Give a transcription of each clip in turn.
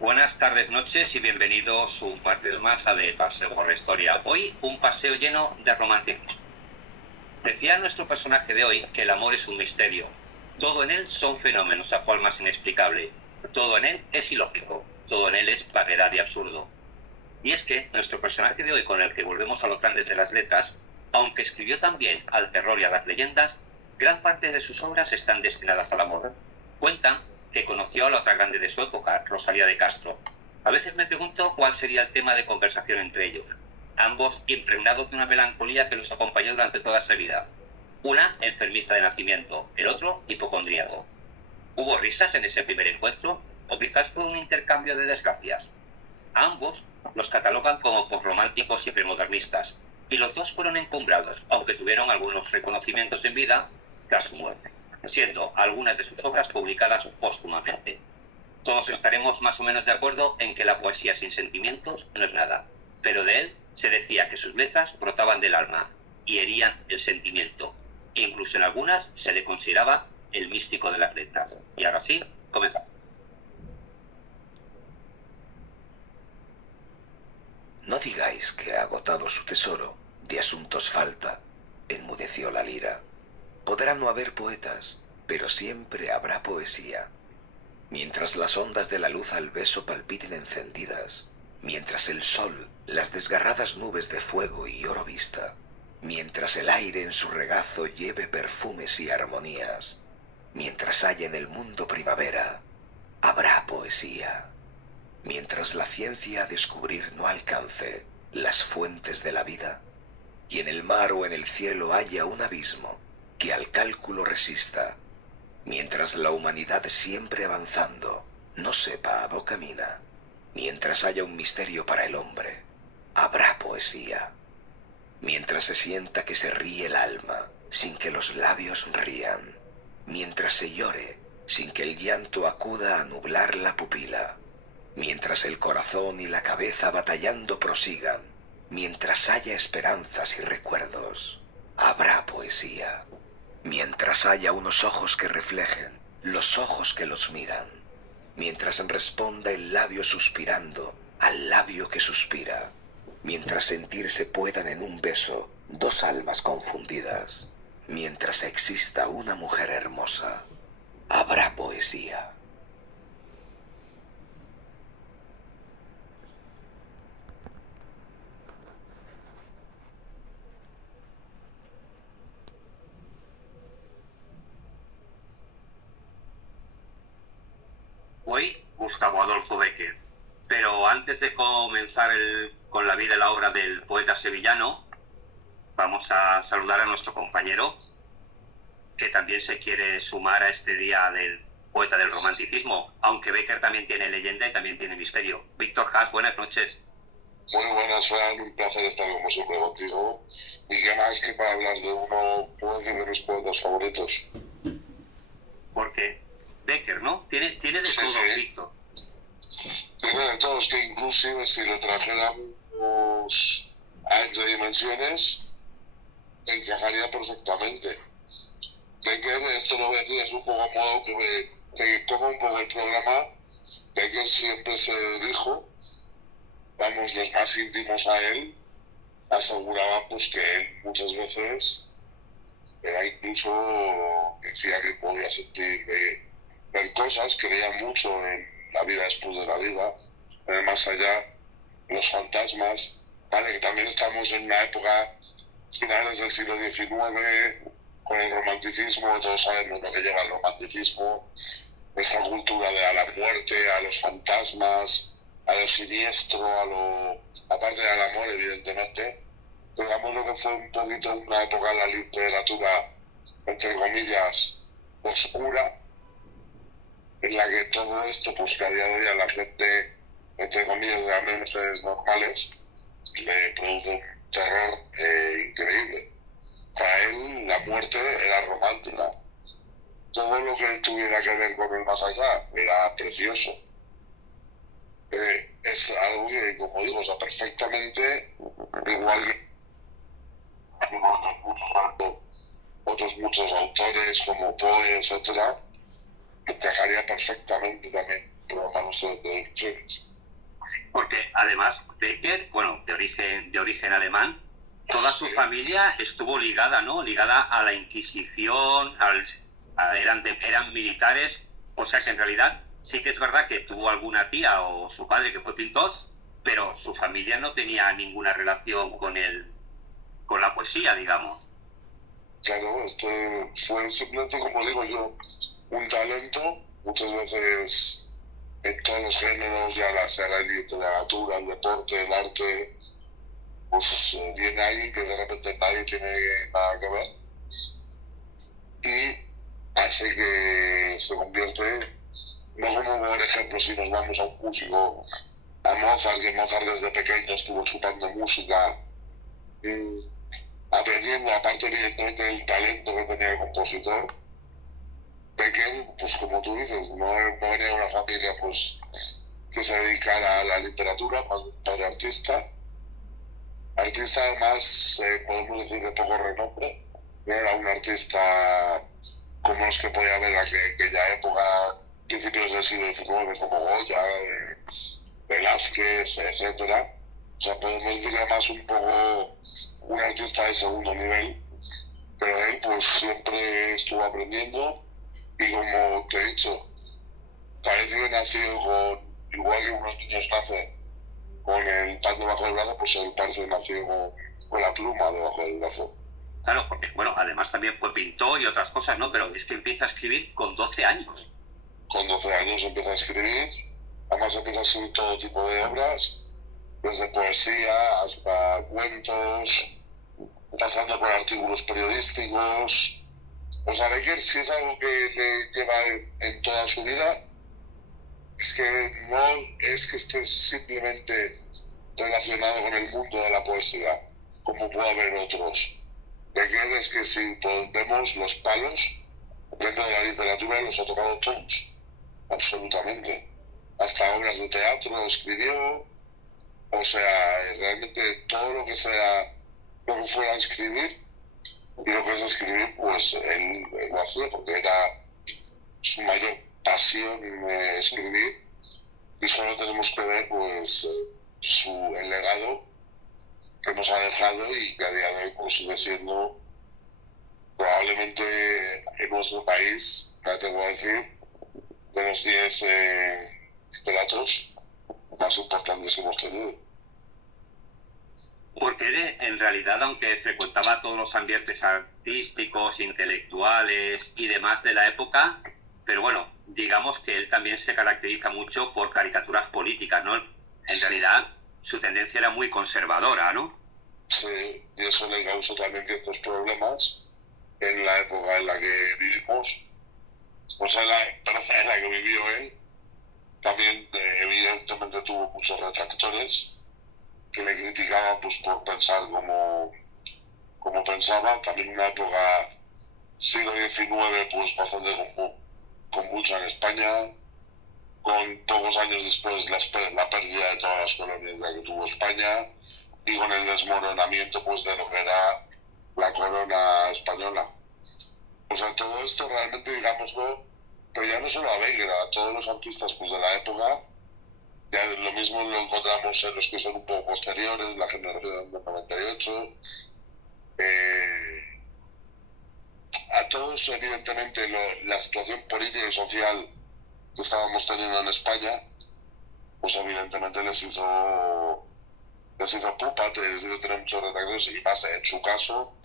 Buenas tardes, noches y bienvenidos un martes más a De Paseo por la Historia. Hoy un paseo lleno de romanticismo. Decía nuestro personaje de hoy que el amor es un misterio. Todo en él son fenómenos, a cual más inexplicable. Todo en él es ilógico. Todo en él es vaguedad y absurdo. Y es que nuestro personaje de hoy, con el que volvemos a los grandes de las letras, aunque escribió también al terror y a las leyendas, gran parte de sus obras están destinadas al amor. Cuentan que conoció a la otra grande de su época, Rosalía de Castro. A veces me pregunto cuál sería el tema de conversación entre ellos, ambos impregnados de una melancolía que los acompañó durante toda su vida. Una enfermiza de nacimiento, el otro hipocondríaco. ¿Hubo risas en ese primer encuentro? ¿O quizás fue un intercambio de desgracias? A ambos los catalogan como posrománticos y premodernistas, y los dos fueron encumbrados, aunque tuvieron algunos reconocimientos en vida tras su muerte, siendo algunas de sus obras publicadas póstumamente. Todos estaremos más o menos de acuerdo en que la poesía sin sentimientos no es nada, pero de él se decía que sus letras brotaban del alma y herían el sentimiento, e incluso en algunas se le consideraba el místico de las letras. Y ahora sí, comenzamos. No digáis que ha agotado su tesoro, de asuntos falta, enmudeció la lira. Podrá no haber poetas, pero siempre habrá poesía. Mientras las ondas de la luz al beso palpiten encendidas, mientras el sol las desgarradas nubes de fuego y oro vista, mientras el aire en su regazo lleve perfumes y armonías, mientras haya en el mundo primavera, habrá poesía. Mientras la ciencia a descubrir no alcance las fuentes de la vida, y en el mar o en el cielo haya un abismo que al cálculo resista, mientras la humanidad siempre avanzando no sepa a dó camina, mientras haya un misterio para el hombre, habrá poesía. Mientras se sienta que se ríe el alma sin que los labios rían, mientras se llore sin que el llanto acuda a nublar la pupila, mientras el corazón y la cabeza batallando prosigan, mientras haya esperanzas y recuerdos, habrá poesía. Mientras haya unos ojos que reflejen los ojos que los miran, mientras responda el labio suspirando al labio que suspira, mientras sentirse puedan en un beso dos almas confundidas, mientras exista una mujer hermosa, habrá poesía. Hoy Gustavo Adolfo Bécquer. Pero antes de comenzar con la vida y la obra del poeta sevillano, vamos a saludar a nuestro compañero, que también se quiere sumar a este día del poeta del romanticismo, aunque Bécquer también tiene leyenda y también tiene misterio. Víctor Haas, buenas noches. Muy buenas, Fran, un placer estar como siempre contigo. Y qué más que para hablar de uno, puedo decir, de mis poetas favoritos. Porque Bécquer, ¿no? Tiene de Sí, todo, sí. Víctor. Tiene de todos, que inclusive si le trajéramos a Entre Dimensiones, encajaría perfectamente. Becker, esto lo voy a decir, es un poco a modo que coja un poco el programa. Becker siempre se dijo, vamos, los más íntimos a él, aseguraban pues que él muchas veces era incluso, decía que podía sentir, ver cosas, creía mucho en la vida después de la vida, en el más allá, los fantasmas, vale, que también estamos en una época, finales del siglo XIX, con el romanticismo, todos sabemos lo que lleva el romanticismo, esa cultura de a la muerte, a los fantasmas, a lo siniestro, aparte del amor, evidentemente, pero digamos lo que fue un poquito una época en la literatura, entre comillas, oscura, en la que todo esto, pues que a día de hoy a la gente, entre comillas, de las mentes normales, le produce terror increíble. Para él la muerte era romántica. Todo lo que tuviera que ver con el más allá era precioso. Es algo que, como digo, o sea, perfectamente, igual que otros muchos autores como Poe, etcétera, encajaría perfectamente también en programas de televisiones. Porque además Becker, bueno, de origen alemán, toda su familia estuvo ligada, ¿no? Ligada a la Inquisición, eran militares, o sea que en realidad sí que es verdad que tuvo alguna tía o su padre que fue pintor, pero su familia no tenía ninguna relación con la poesía, digamos. Claro, fue simplemente, como digo yo, un talento, muchas veces en todos los géneros, ya sea la literatura, el deporte, el arte, pues viene alguien que de repente nadie tiene nada que ver y hace que se convierte, no como por ejemplo si nos vamos a un músico, a Mozart, que Mozart desde pequeño estuvo chupando música, aprendiendo, aparte evidentemente del talento que tenía el compositor. Becker, pues como tú dices, no venía de una familia pues que se dedicara a la literatura, padre artista además, podemos decir de poco renombre, no era un artista como los que podía haber en aquella época, principios del siglo XIX, como Goya, Velázquez, etcétera. O sea, podemos decir además un poco un artista de segundo nivel, pero él pues siempre estuvo aprendiendo y como te he dicho, parece que nació igual que unos niños nacen con el pan debajo del brazo, pues él parece que nació con la pluma debajo del brazo. Claro, porque bueno, además también fue pintor y otras cosas, ¿no? Pero es que empieza a escribir con 12 años. Con 12 años empieza a escribir, además empieza a escribir todo tipo de obras, desde poesía hasta cuentos, pasando por artículos periodísticos. O sea, Becker, si es algo que le lleva en toda su vida, es que no es que esté simplemente relacionado con el mundo de la poesía, como puede haber otros. Becker es que si vemos los palos dentro de la literatura, los ha tocado todos, absolutamente. Hasta obras de teatro escribió, o sea, realmente todo lo que fuera a escribir, y lo que es escribir, pues él lo hacía porque era su mayor pasión escribir, y solo tenemos que ver pues el legado que nos ha dejado y que a día de hoy pues, sigue siendo probablemente en nuestro país, ya te voy a decir, de los 10 literatos más importantes que hemos tenido. Porque él, en realidad, aunque frecuentaba todos los ambientes artísticos, intelectuales y demás de la época, pero bueno, digamos que él también se caracteriza mucho por caricaturas políticas, ¿no? En realidad, su tendencia era muy conservadora, ¿no? Sí, y eso le causó también ciertos problemas en la época en la que vivimos. O sea, en la que vivió él, también evidentemente tuvo muchos retractores que le criticaban pues, por pensar como pensaba. También una época, siglo XIX, pues bastante convulsa en España, con pocos años después la pérdida de todas las colonias que tuvo España y con el desmoronamiento pues, de lo que era la corona española. O sea, todo esto realmente, digámoslo, pero ya no solo a Becker, a todos los artistas pues, de la época, ya lo mismo lo encontramos en los que son un poco posteriores, la generación del 98. A todos, evidentemente, la situación política y social que estábamos teniendo en España, pues evidentemente les hizo pupa, les hizo tener muchos retractores y más en su caso,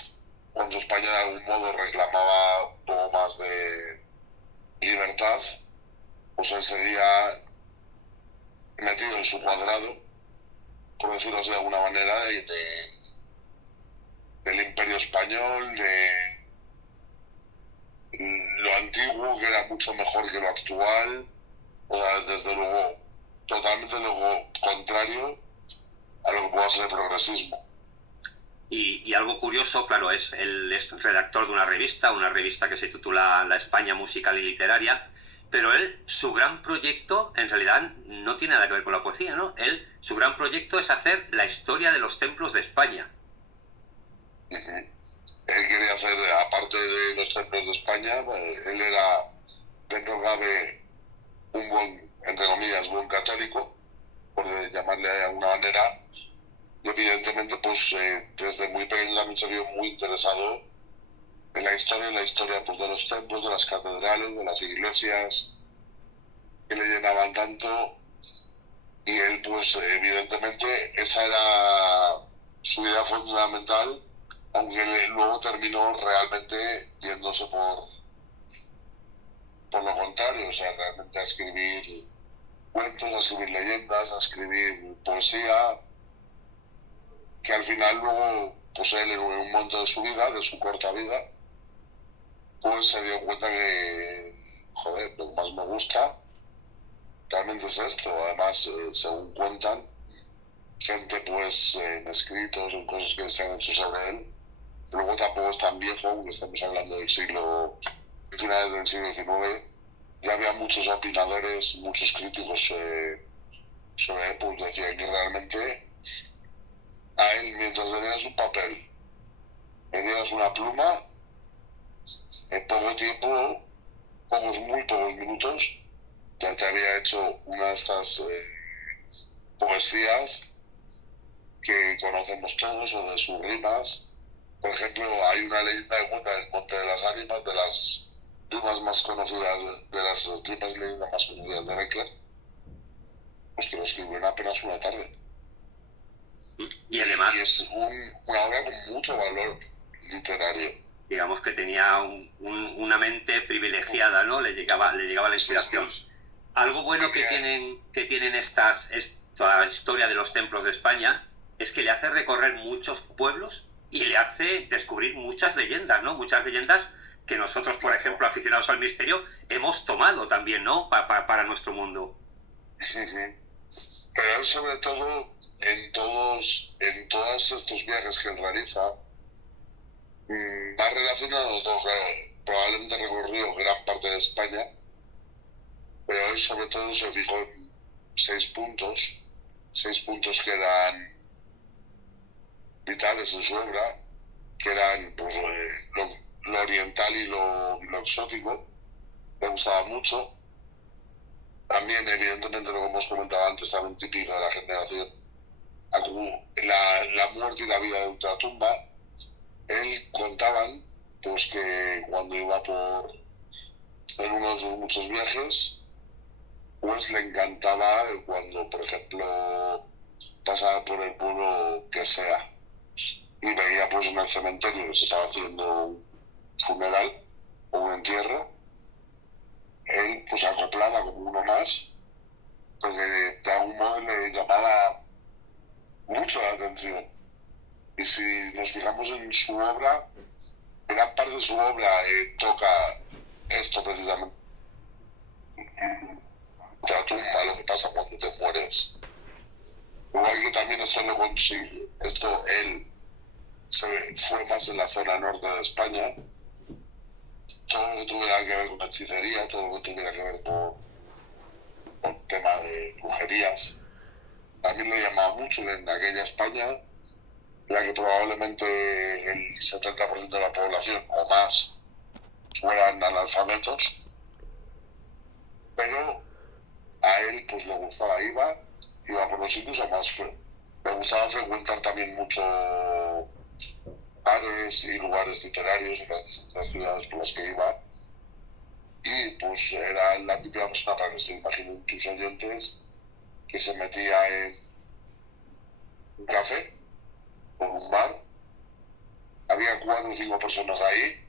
cuando España de algún modo reclamaba un poco más de libertad, pues él seguía metido en su cuadrado, por decirlo así de alguna manera, del imperio español, de lo antiguo, que era mucho mejor que lo actual, o sea, desde luego, totalmente lo contrario a lo que pueda ser el progresismo. y algo curioso, claro, él es redactor de una revista que se titula La España Musical y Literaria, pero su gran proyecto, en realidad, no tiene nada que ver con la poesía, ¿no? Su gran proyecto es hacer la historia de los templos de España. Él quería hacer, aparte de los templos de España, él era, dentro cabe, un buen, entre comillas, buen católico, por llamarle de alguna manera, y evidentemente, pues desde muy pequeño también se vio muy interesado en la historia pues, de los templos, de las catedrales, de las iglesias, que le llenaban tanto, y él, pues evidentemente, esa era su idea fundamental, aunque luego terminó realmente yéndose por lo contrario, o sea, realmente a escribir cuentos, a escribir leyendas, a escribir poesía, que al final luego, pues él en un momento de su vida, de su corta vida, pues se dio cuenta que, joder, lo que más me gusta realmente es esto. Además, según cuentan, gente pues en escritos, en cosas que se han hecho sobre él, luego tampoco es tan viejo, porque estamos hablando del finales del siglo XIX, ya había muchos opinadores, muchos críticos sobre él, pues decían que realmente a él, mientras le dieras un papel, le dieras una pluma, en poco tiempo, muy pocos minutos, ya te había hecho una de estas poesías que conocemos todos, o de sus rimas. Por ejemplo, hay una leyenda que cuenta en el Monte de las Ánimas, de las rimas más conocidas, de las rimas y leyendas más conocidas de Becker, pues que lo escribió en apenas una tarde. Y además, y es una obra con mucho valor literario. Digamos que tenía una mente privilegiada, ¿no? Le llegaba la inspiración. Sí, sí. Algo bueno que tienen esta historia de los templos de España es que le hace recorrer muchos pueblos y le hace descubrir muchas leyendas, ¿no? Muchas leyendas que nosotros, por ejemplo, aficionados al misterio, hemos tomado también, ¿no? Para nuestro mundo. Sí, sí. Pero él, sobre todo, en todos estos viajes que él realiza, va relacionado todo, claro. Probablemente recorrió gran parte de España, pero él sobre todo se fijó en 6 puntos que eran vitales en su obra, que eran pues, lo oriental y lo exótico. Le gustaba mucho. También, evidentemente, lo que hemos comentado antes, también típico de la generación, la muerte y la vida de ultratumba. Él contaban pues que cuando iba en uno de sus muchos viajes, pues le encantaba cuando, por ejemplo, pasaba por el pueblo que sea y veía pues en el cementerio que se estaba haciendo un funeral o un entierro, él pues acoplaba como uno más, porque de algún modo le llamaba mucho la atención. Y si nos fijamos en su obra, gran parte de su obra toca esto precisamente. La tumba, lo que pasa cuando te mueres. Igual que también esto lo consigue, él fue más en la zona norte de España. Todo lo que tuviera que ver con hechicería, todo lo que tuviera que ver con tema de brujerías, también le llamaba mucho en aquella España, ya que probablemente el 70% de la población o más fueran analfabetos, pero a él pues le gustaba, iba por los sitios, además le gustaba frecuentar también mucho bares y lugares literarios en las distintas ciudades por las que iba, y pues era la típica persona, para que se imaginen tus oyentes, que se metía en un café o en un bar, había 4 o 5 personas ahí,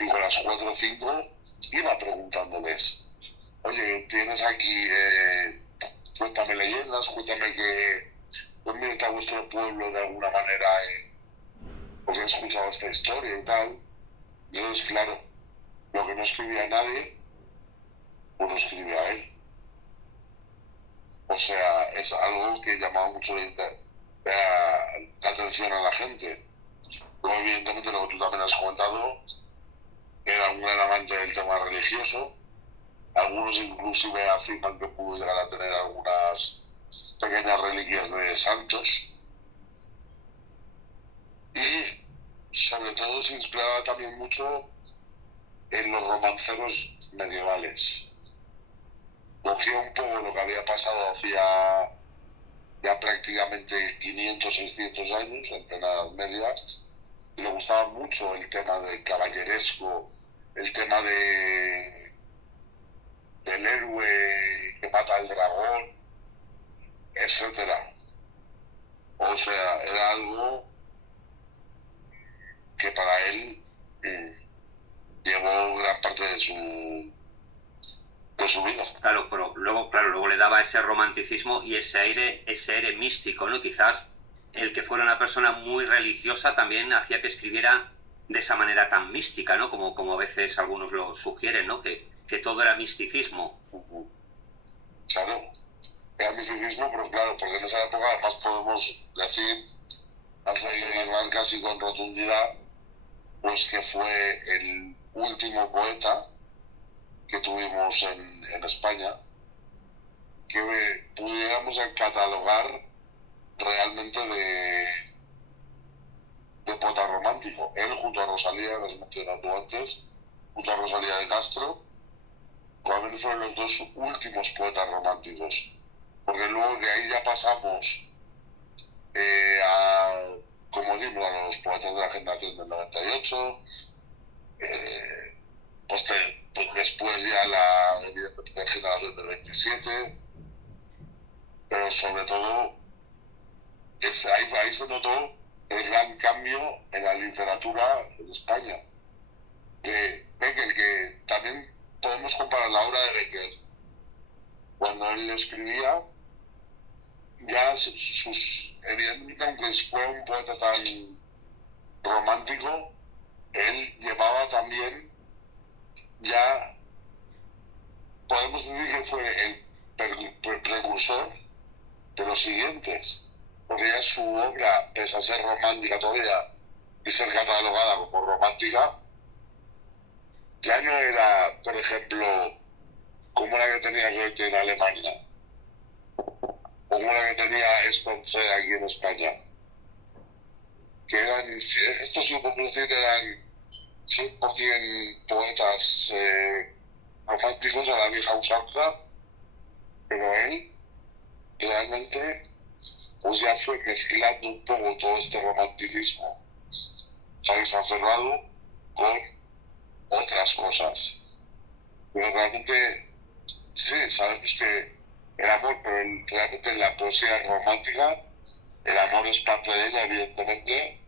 y con las 4 o 5 iba preguntándoles: oye, tienes aquí, cuéntame leyendas, cuéntame que convierte a vuestro pueblo de alguna manera, porque he escuchado esta historia y tal. Y entonces, claro, lo que no escribía nadie, pues lo escribía él. O sea, es algo que llamaba mucho la atención a la gente. Luego, evidentemente, lo que tú también has comentado, era un gran amante del tema religioso. Algunos inclusive afirman que pudo llegar a tener algunas pequeñas reliquias de santos. Y sobre todo se inspiraba también mucho en los romanceros medievales. Cogía un poco lo que había pasado hacía ya prácticamente 500, 600 años, en plena Edad Media, y le gustaba mucho el tema del caballeresco, el tema del héroe que mata al dragón, etcétera. O sea, era algo que para él llevó gran parte de su vida. Claro, pero luego le daba ese romanticismo y ese aire místico, ¿no? Quizás el que fuera una persona muy religiosa también hacía que escribiera de esa manera tan mística, ¿no? Como a veces algunos lo sugieren, ¿no? Que todo era misticismo. Claro, era misticismo, pero claro, porque en esa época además podemos decir, afirmar casi con rotundidad, pues que fue el último poeta que tuvimos en España, que pudiéramos catalogar realmente de poeta romántico. Él junto a Rosalía, que has mencionado tú antes, junto a Rosalía de Castro, probablemente fueron los dos últimos poetas románticos. Porque luego de ahí ya pasamos como digo, a los poetas de la generación del 98, pues después ya la generación del 27, pero sobre todo ahí se notó el gran cambio en la literatura en España. De Becker, que también podemos comparar la obra de Becker. Cuando él escribía, ya evidentemente, aunque fuera un poeta tan romántico, él llevaba también, ya podemos decir que fue el precursor de los siguientes, porque ya su obra, pese a ser romántica todavía y ser catalogada como romántica, ya no era, por ejemplo, como la que tenía Goethe en Alemania, como la que tenía Espronceda aquí en España, que eran, esto sí lo puedo decir, eran 100% poetas románticos a la vieja usanza, pero él realmente pues ya fue mezclando un poco todo este romanticismo, exacerbado con otras cosas. Pero realmente sí, sabemos que el amor, pero realmente en la poesía romántica el amor es parte de ella, evidentemente,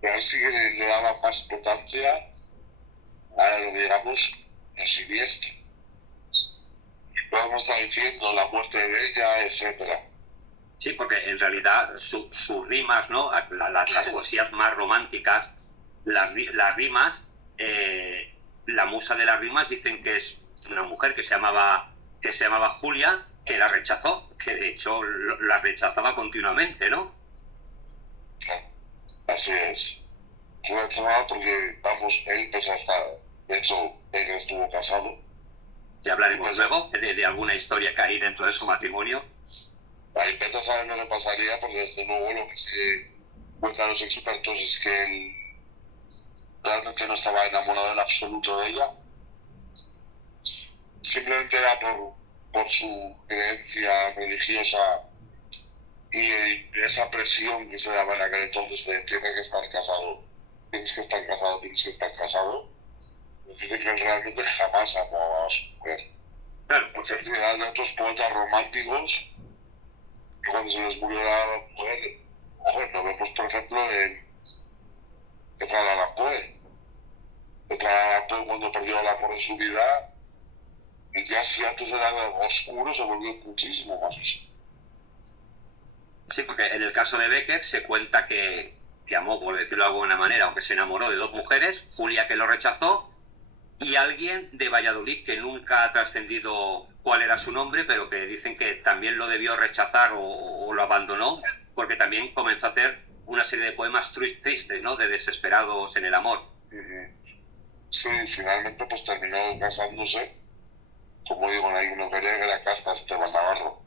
pero él sí que le daba más importancia a lo que digamos lo siniestro. Podemos estar diciendo la muerte de Bella, etcétera. Sí, porque en realidad sus rimas, ¿no? Las poesías más románticas, las rimas, la musa de las rimas dicen que es una mujer que se llamaba Julia, que la rechazó, que de hecho la rechazaba continuamente, ¿no? Así es. Fue rechazada porque, vamos, él pues hasta, de hecho, él estuvo casado. Ya hablaremos luego de alguna historia que hay dentro de su matrimonio. Ahí vete a saber lo que pasaría, porque desde luego lo que se cuentan los expertos es que él realmente no estaba enamorado en absoluto de ella. Simplemente era por su creencia religiosa y esa presión que se daba en aquel entonces de tienes que estar casado, tienes que estar casado, tienes que estar casado. Dice que él realmente jamás amó a su mujer. Claro. Porque en realidad de otros poetas románticos, cuando se les murió la mujer, lo vemos por ejemplo en Edgar Allan Poe. Edgar Allan Poe, cuando perdió el amor de su vida, y ya si antes era oscuro, se volvió muchísimo más oscuro. Sí, porque en el caso de Becker se cuenta que amó, por decirlo de alguna manera, aunque se enamoró de dos mujeres, Julia que lo rechazó, y alguien de Valladolid que nunca ha trascendido cuál era su nombre, pero que dicen que también lo debió rechazar o lo abandonó, porque también comenzó a hacer una serie de poemas tristes, ¿no? De desesperados en el amor. Sí, finalmente pues terminó casándose, como digo, no quería que la casta Esteban Navarro.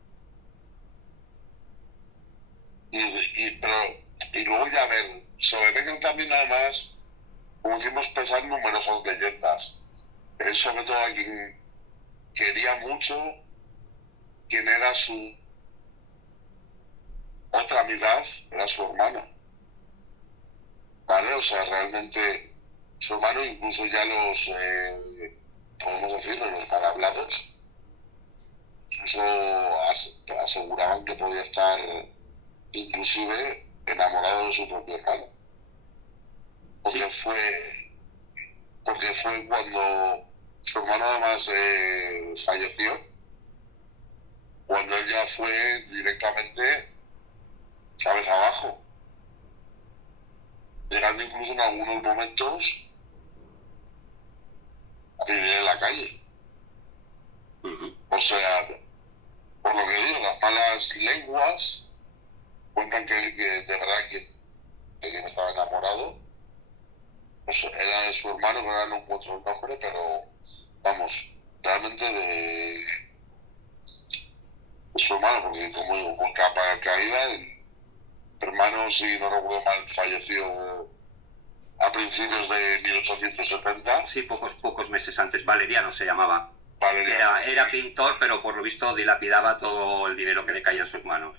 Y luego ya a ver, sobre Becker también además, como decimos, pesan numerosas leyendas. Él sobre todo a quien quería mucho, quien era su otra mitad, era su hermano. ¿Vale? O sea, realmente su hermano, incluso ya los, podemos decirlo, los mal hablados, incluso aseguraban que podía estar inclusive enamorado de su propio hermano. Porque fue cuando su hermano además falleció, cuando él ya fue directamente cabeza abajo, llegando incluso en algunos momentos a vivir en la calle. O sea, por lo que digo, las malas lenguas cuentan que él, que de verdad que de quien estaba enamorado, pues era de su hermano, que ahora no encuentro el nombre, pero vamos, realmente de su hermano, porque como digo, fue capa caída. El hermano, si no recuerdo mal, falleció a principios de 1870. Sí, pocos meses antes. Valeriano se llamaba. Valeriano. Era pintor, pero por lo visto dilapidaba todo el dinero que le caía en sus manos.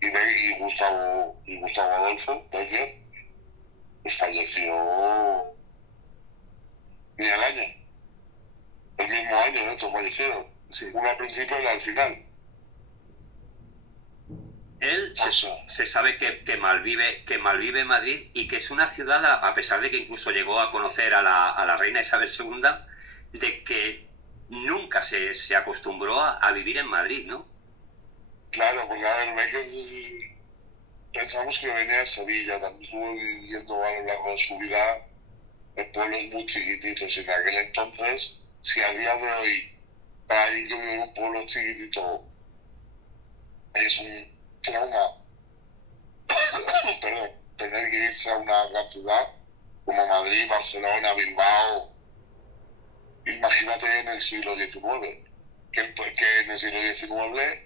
Y Gustavo Adolfo Becker pues falleció ni al año. El mismo año, de hecho, fallecieron. Sí. Uno al principio y al final. Él se sabe que malvive en Madrid y que es una ciudad, a pesar de que incluso llegó a conocer a la reina Isabel II, de que nunca se acostumbró a vivir en Madrid, ¿no? Claro, porque a ver, Becker pensamos que venía de Sevilla, también estuvo viviendo a lo largo de su vida en pueblos muy chiquititos, y en aquel entonces, si a día de hoy, para alguien que vive en un pueblo chiquitito, es un trauma, perdón, tener que irse a una gran ciudad como Madrid, Barcelona, Bilbao, imagínate en el siglo XIX, que en el siglo XIX,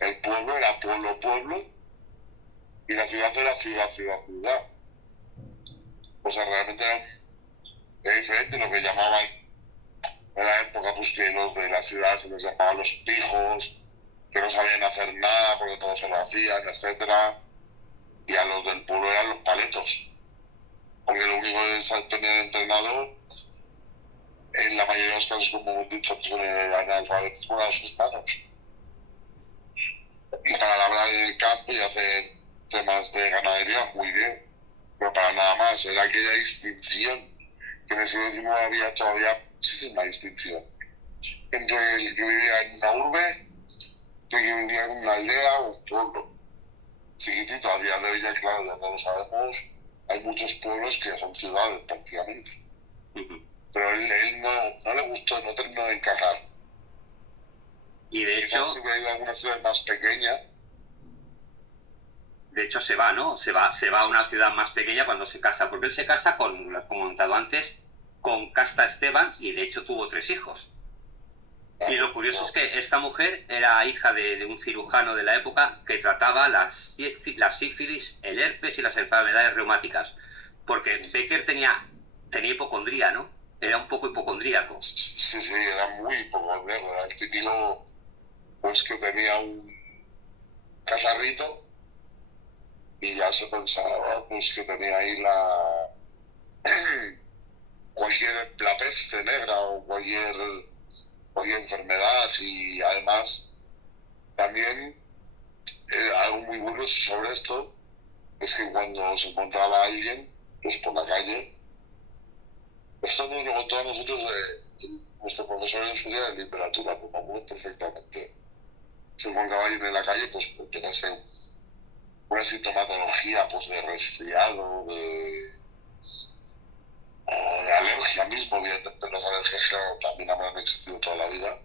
el pueblo era pueblo, y la ciudad era ciudad. O sea, realmente era diferente lo que llamaban en la época, pues que los de la ciudad se les llamaban los pijos, que no sabían hacer nada porque todos se lo hacían, etcétera, y a los del pueblo eran los paletos, porque lo único que tenían entrenado en la mayoría de los casos, como hemos dicho, con el analfabetismo eran sus manos, y para labrar en el campo y hacer temas de ganadería muy bien, pero para nada más. Era aquella distinción que en el siglo XIX había todavía muchísima distinción entre el que vivía en una urbe y el que vivía en una aldea o un pueblo chiquitito. A día de hoy ya, claro, ya no lo sabemos, hay muchos pueblos que son ciudades prácticamente, pero él no le gustó, no terminó de encajar. Y de hecho, quizás si hubiera ido a alguna ciudad más pequeña. De hecho se va, ¿no? Se va a una ciudad más pequeña cuando se casa, porque él se casa como he comentado antes, con Casta Esteban, y de hecho tuvo 3 hijos. Y lo curioso es que esta mujer era hija de un cirujano de la época que trataba la sífilis, el herpes y las enfermedades reumáticas, porque Becker tenía hipocondría, ¿no? Era un poco hipocondríaco. Sí, era muy hipocondríaco, era el típico, pues que tenía un catarrito y ya se pensaba pues que tenía ahí la peste negra o cualquier enfermedad. Y además también algo muy curioso sobre esto es que cuando se encontraba a alguien pues por la calle, esto nos lo contó a nosotros nuestro profesor en su día de literatura, pues me acuerdo perfectamente, se encontraba alguien en la calle, pues podía ser una sintomatología pues de resfriado, o de alergia mismo. Evidentemente las alergias también habrán existido toda la vida,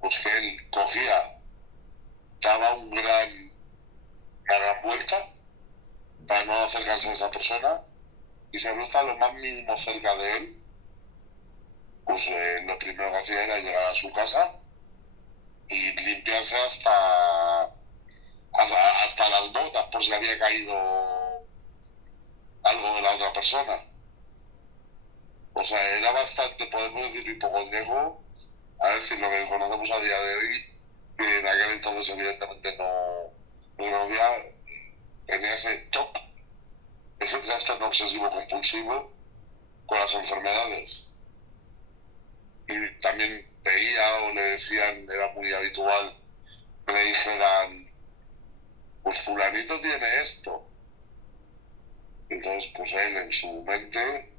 pues que él cogía, daba un gran una gran vuelta para no acercarse a esa persona, y si no está lo más mínimo cerca de él, pues lo primero que hacía era llegar a su casa y limpiarse hasta las botas por si había caído algo de la otra persona. O sea, era bastante, podemos decir, hipocondriaco, a decir lo que conocemos a día de hoy, que en aquel entonces evidentemente no tenía ese top, ese trastorno obsesivo compulsivo con las enfermedades. Y también veía o le decían, era muy habitual, que le dijeran, pues fulanito tiene esto. Entonces, pues él en su mente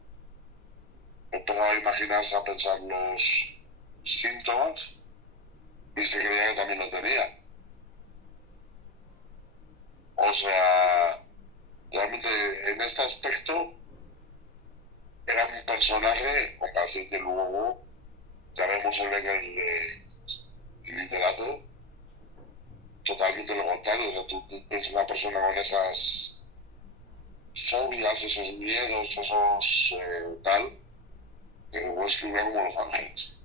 empezaba a imaginarse, a pensar los síntomas y se creía que también lo tenía. O sea, realmente en este aspecto era un personaje, comparación de luego, ya vemos el Becker literato, totalmente lo contrario. O sea, tú ves una persona con esas fobias, esos miedos, esos tal, que luego escribía como Los Ángeles.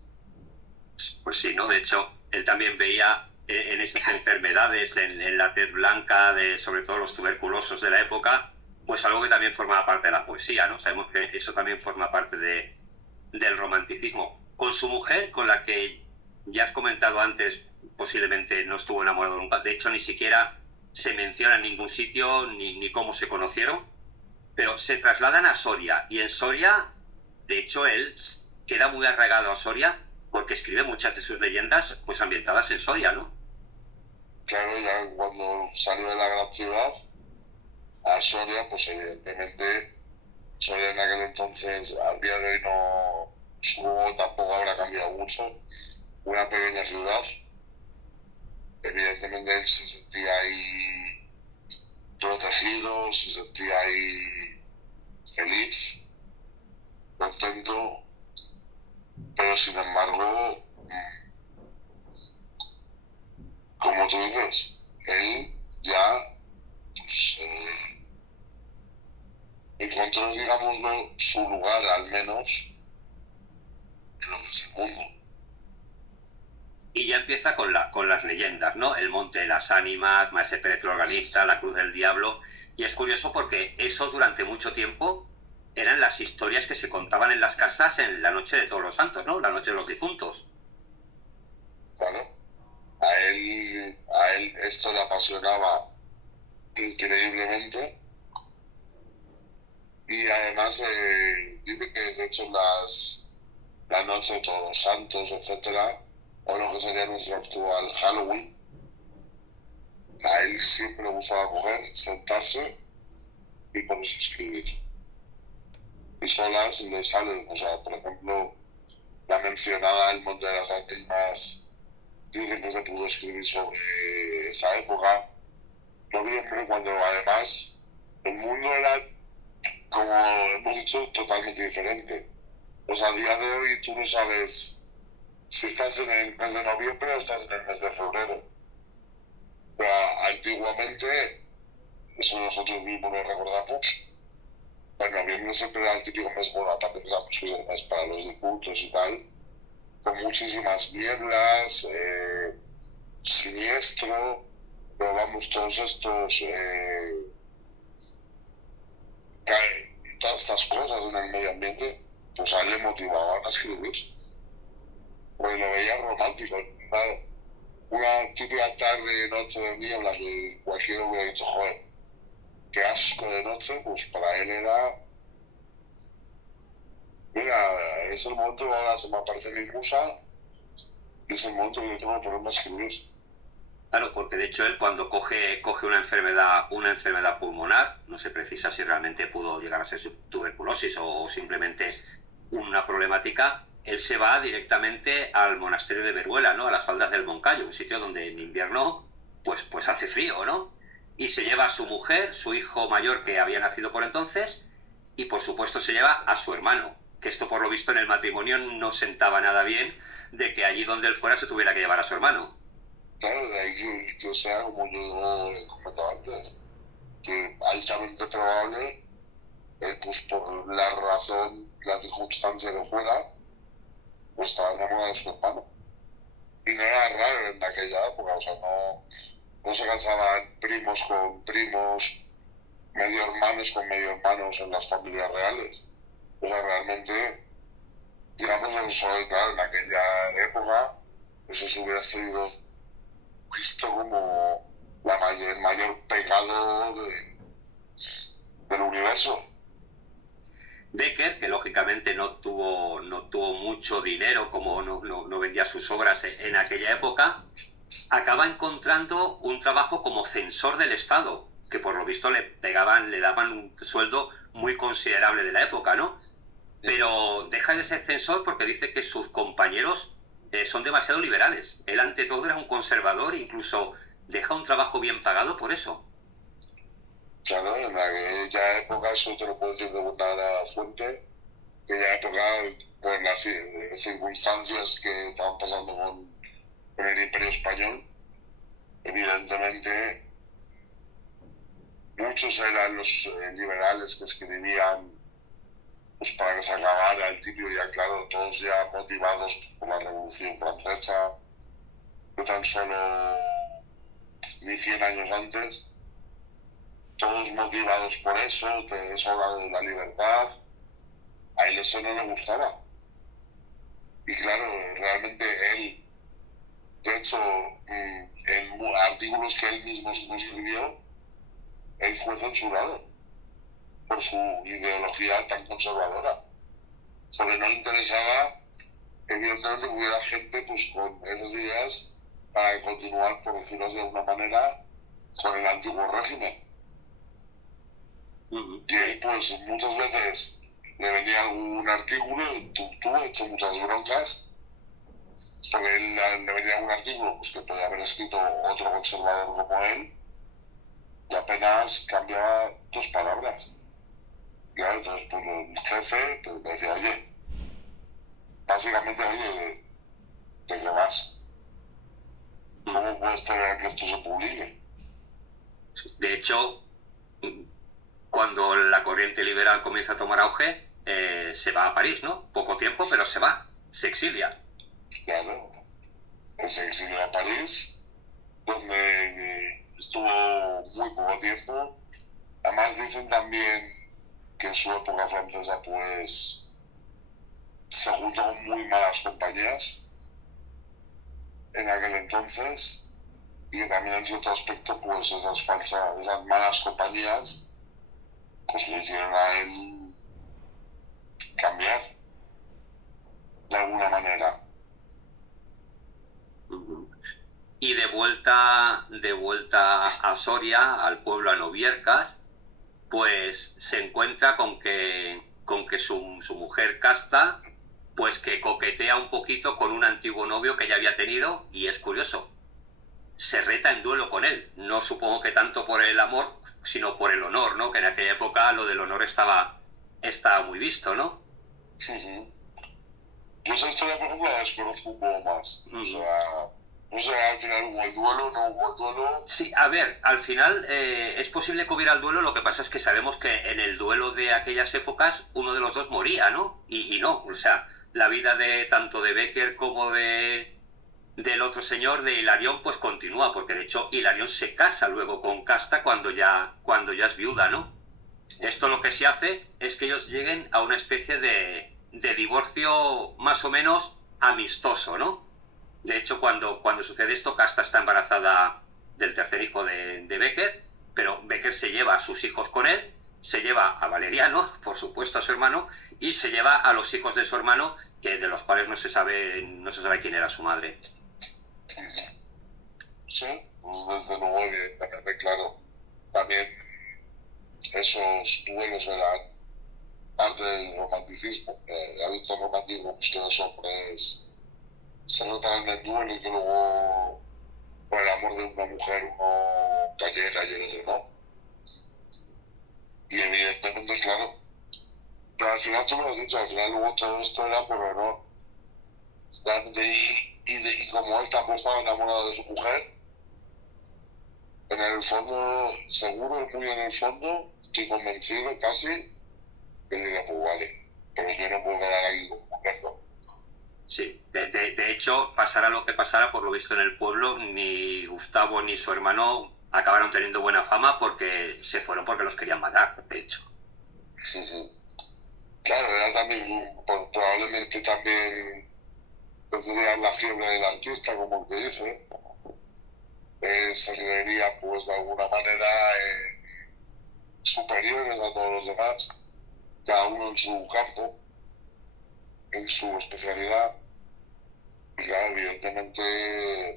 Pues sí, ¿no? De hecho, él también veía en esas enfermedades, en la tez blanca, sobre todo los tuberculosos de la época, pues algo que también formaba parte de la poesía, ¿no? Sabemos que eso también forma parte del romanticismo. Con su mujer, con la que ya has comentado antes, posiblemente no estuvo enamorado nunca. De hecho, ni siquiera se menciona en ningún sitio ni cómo se conocieron, pero se trasladan a Soria, y en Soria, de hecho, él queda muy arraigado a Soria porque escribe muchas de sus leyendas pues ambientadas en Soria, ¿no? Claro, ya cuando salió de la gran ciudad a Soria, pues evidentemente Soria en aquel entonces, al día de hoy no, supongo que tampoco habrá cambiado mucho, una pequeña ciudad. Evidentemente él se sentía ahí protegido, se sentía ahí feliz, contento, pero sin embargo, como tú dices, él ya pues, encontró, digámoslo, su lugar al menos en lo que es el mundo. Y ya empieza con las leyendas, ¿no? El Monte de las Ánimas, Maese Pérez el Organista, La Cruz del Diablo. Y es curioso porque eso durante mucho tiempo eran las historias que se contaban en las casas en la noche de Todos los Santos, ¿no? La noche de los difuntos. Claro, a él esto le apasionaba increíblemente, y además dice que de hecho la noche de Todos los Santos, etcétera, o lo que sería nuestro actual Halloween, a él siempre le gustaba coger, sentarse y ponerse a escribir. Y solas le sale, o sea, por ejemplo, la mencionada El Monte de las Ánimas, dicen que se pudo escribir sobre esa época, noviembre, cuando además el mundo era, como hemos dicho, totalmente diferente. Pues a día de hoy tú no sabes si estás en el mes de noviembre o estás en el mes de febrero. Pero antiguamente, eso nosotros mismos lo recordamos, en noviembre siempre era el típico mes, bueno, aparte que sabemos que es el mes para los difuntos y tal, con muchísimas nieblas, siniestro, pero vamos, todos estos, todas estas cosas en el medio ambiente, pues a él le motivaban a escribir, porque lo veía romántico. Una típica tarde, noche de niebla que cualquiera hubiera dicho, joder, qué asco de noche, pues para él era, mira, es el momento, ahora se me aparece mi musa, y es el momento que yo tengo que ponerme a escribir. Claro, porque de hecho él cuando coge una enfermedad pulmonar, no se precisa si realmente pudo llegar a ser tuberculosis o simplemente una problemática, él se va directamente al monasterio de Veruela, ¿no? A las faldas del Moncayo, un sitio donde en invierno pues hace frío, ¿no? Y se lleva a su mujer, su hijo mayor que había nacido por entonces, y por supuesto se lleva a su hermano, que esto por lo visto en el matrimonio no sentaba nada bien, de que allí donde él fuera se tuviera que llevar a su hermano. Claro, de ahí que sea, como yo he comentado antes, que altamente probable, pues por la razón, la circunstancia que fuera, pues estaba enamorado de su hermano. Y no era raro en aquella época, o sea, no se casaban primos con primos, medio hermanos con medio hermanos en las familias reales. O sea, realmente, digamos, eso, claro, en aquella época, pues eso hubiera sido visto como el mayor pecado del universo. Becker, que lógicamente no tuvo mucho dinero, como no vendía sus obras en aquella época, acaba encontrando un trabajo como censor del Estado, que por lo visto le daban un sueldo muy considerable de la época, ¿no? Pero deja de ser censor porque dice que sus compañeros son demasiado liberales. Él ante todo era un conservador, incluso deja un trabajo bien pagado por eso. Claro, en aquella época, eso te lo puedo decir de buena fuente, que aquella época, por las circunstancias que estaban pasando con el Imperio Español, evidentemente muchos eran los liberales que escribían pues para que se acabara el título, ya claro, todos ya motivados por la Revolución Francesa, no tan solo ni 100 años antes, todos motivados por eso, que es hora de la libertad. A él eso no le gustaba. Y claro, realmente él, de hecho, en artículos que él mismo escribió, él fue censurado por su ideología tan conservadora. Porque no interesaba, evidentemente, que hubiera gente pues, con esas ideas para continuar, por decirlo de alguna manera, con el antiguo régimen. Y él, pues, muchas veces le venía algún artículo, tuvo hecho muchas broncas, porque él le venía algún artículo pues, que podía haber escrito otro conservador como él, y apenas cambiaba 2 palabras. Claro, entonces pues, el jefe pues, me decía, oye, básicamente, oye, ¿de qué vas? ¿Cómo puedes esperar que esto se publique? De hecho, cuando la corriente liberal comienza a tomar auge, se va a París, ¿no? Poco tiempo, pero se va, se exilia. Claro, él se exilió a París, donde estuvo muy poco tiempo. Además dicen también que en su época francesa pues se juntó con muy malas compañías en aquel entonces y que también en cierto aspecto pues esas malas compañías pues le hicieron a él cambiar de alguna manera. Y de vuelta a Soria, al pueblo, a Noviercas, pues se encuentra con que su mujer Casta, pues que coquetea un poquito con un antiguo novio que ya había tenido, y es curioso, se reta en duelo con él. No supongo que tanto por el amor, sino por el honor, ¿no? Que en aquella época lo del honor estaba muy visto, ¿no? Yo esa historia, por ejemplo, la desconozco un poco más. O sea, no sé, al final hubo el duelo, no hubo el duelo. Sí, a ver, al final es posible que hubiera el duelo, lo que pasa es que sabemos que en el duelo de aquellas épocas uno de los dos moría, ¿no? Y no, o sea, la vida de tanto de Becker como del otro señor, de Hilarión, pues continúa, porque de hecho Hilarión se casa luego con Casta cuando ya es viuda, ¿no? Esto lo que se hace es que ellos lleguen a una especie de divorcio más o menos amistoso, ¿no? De hecho, cuando sucede esto, Casta está embarazada del tercer hijo de Becker, pero Becker se lleva a sus hijos con él, se lleva a Valeriano, por supuesto a su hermano, y se lleva a los hijos de su hermano, que de los cuales no se sabe quién era su madre. Sí, pues desde luego, evidentemente, claro. También esos duelos eran parte del romanticismo. Ha visto el romanticismo pues, que los hombres se notan en el duelo y que luego por el amor de una mujer uno cayera y el otro no. Y evidentemente, claro. Pero al final tú me lo has dicho, al final luego todo esto era por honor. Realmente ahí y como él tampoco estaba enamorado de su mujer, en el fondo, seguro, muy en el fondo, estoy convencido casi que diría, pues vale, pero yo no puedo quedar ahí como muerto. Sí, de hecho, pasara lo que pasara, por lo visto en el pueblo, ni Gustavo ni su hermano acabaron teniendo buena fama porque se fueron porque los querían matar, de hecho. Claro, era también, probablemente también tendría la fiebre del artista, como el que dice. Se creería, pues, de alguna manera superiores a todos los demás, cada uno en su campo, en su especialidad. Y claro, evidentemente,